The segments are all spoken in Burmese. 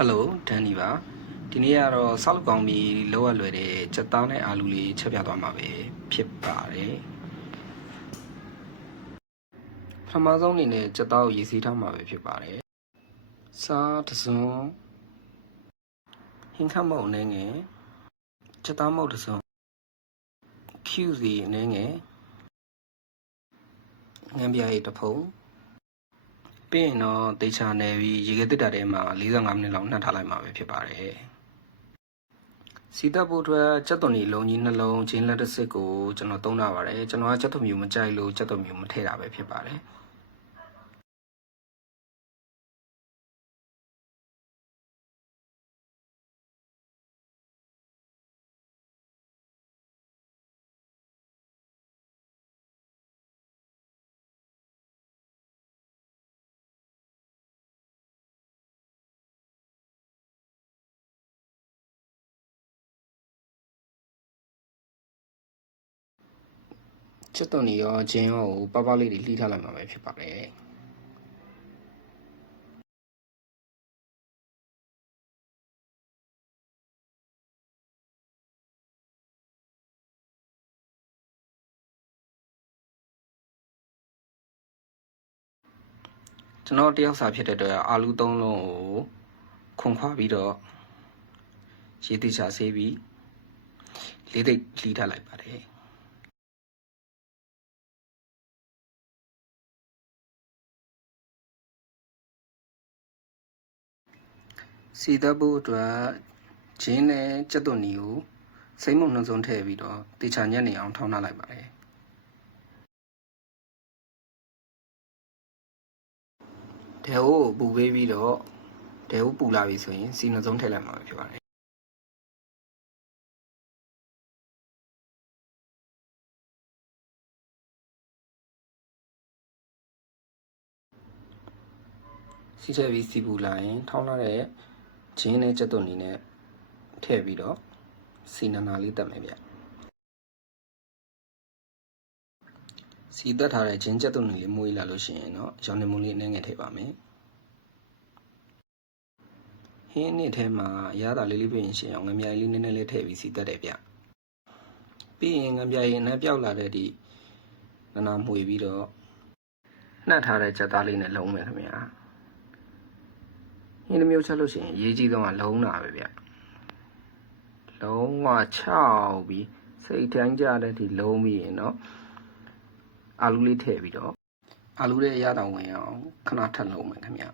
Hello ဒန်နီပါဒီနေ့ကတော့ဆောက်ကောင်းပြီးလောရလွယ်တဲ့စက်သားနဲ့အာလူလေးချက်ပြသွားမှာပဲဖြစ်ပါတယ်ပထမဆုံးအနေနဲ့စက်သားကိုရေးစီးထားမှာပဲဖြစ်ပါတယ်စားတစုံဟင်းခမုတ်အနေငယ်စက်သားမုတ်တစုံ QC အနေငယ်ငန်းပြရေးတစ်ဖုံပြီးရင်တော့တေချာနယ်ပြီးရေခဲတစ်တာထဲမှာ45မိနစ်လောက်နှက်ထားလိုက်မှာပဲဖြစ်ပါတယ်စီတက်ဖို့အတွက်ချက်သွန်ဒီလုံးကြီးနှလုံးချင်းလက်တစ်စစ်ကိုကျွန်တော်သုံးထားပါတယ်ကျွန်တော်ကချက်သွန်မျိုးမကြိုက်လို့ချက်သွန်မျိုးမထည့်တာပဲဖြစ်ပါတယ်ချက်သွန်ဒီရောဂျင်းရောကိုပပလေးတွေလှီးထားလိုက်မှာပဲဖြစ်ပါတယ်ကျွန်တော်တယောက်စာဖြစ်တဲ့အတွက်အာလူ3လုံးကိုခွန်ခွာပြီးတော့ရေတိချဆေးပြီးလေးသိပ်လှီးထားလိုက်ပါတယ်စီတက်ဖို့အတွက်ဂျင်းနဲ့ချက်သွန်ဒီကိုစိမ့်မုံနှစုံထည့်ပြီးတော့တေချာညက်နေအောင်ထောင်းထားလိုက်ပါတယ်ဒဲကိုပူပေးပြီးတော့ဒဲကိုပူလာပြီဆိုရင်စီနှစုံထည့်လိုက်မှာဖြစ်ပါတယ်စီထည့်ပြီးစီပူလာရင်ထောင်းလာတဲ့ဂျင်းနဲ့ချက်သွန်ဒီနဲ့ထည့်ပြီးတော့စီနာလေးတက်မယ်ဗျစီတက်ထားတဲ့ဂျင်းချက်သွန်ဒီလေးမွေးလာလို့ရှိရင်တော့ရောင်နေမုံလေးအနည်းငယ်ထည့်ပါမယ်ဟင်းနစ်ထဲမှာရတာလေးပြင်ရှင်အောင်ငမြလေးနည်းနည်းလေးထည့်ပြီးစီတက်တယ်ဗျပြီးရင်ငမြရင်နဲ့ပျောက်လာတဲ့ဒီနာမှွေပြီးတော့နှက်ထားတဲ့ချက်သားလေးနဲ့လုံးမယ်ခင်ဗျာဟင်းတစ်မျိုးချက်လို့ရှိရင်ရေးကြီးဆုံးကလုံးတာပဲဗျလုံးဝ6ပြီးစိတ်တိုင်းကြတဲ့ဒီလုံးပြီးရင်တော့အာလူလေးထည့်ပြီးတော့အာလူရဲ့အရတောင်ဝင်အောင်ခဏထပ်လုံးမယ်ခင်ဗျ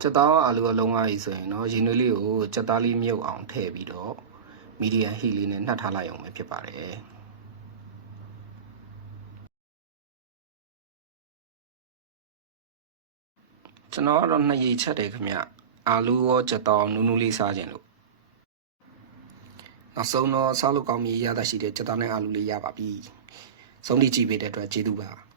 ချက်သားအာလူကလုံးသွားပြီဆိုရင်တော့ရေနွေးလေးကိုချက်သားလေးမြုပ်အောင်ထည့်ပြီးတော့မီဒီယမ်ဟီလေးနဲ့နှက်ထားလိုက်အောင်ပဲဖြစ်ပါတယ်ကျွန်တော်ကတော့2ရေချက်တယ်ခင်ဗျအာလူရောချက်သားနူးနူးလေးစားခြင်းလို့နောက်ဆုံးတော့စားလို့ကောင်းပြီရတာရှိတဲ့ချက်သားနဲ့အာလူလေးရပါပြီဆုံးဖြတ်ကြည့်ပေးတဲ့အတွက်ကျေးဇူးပါ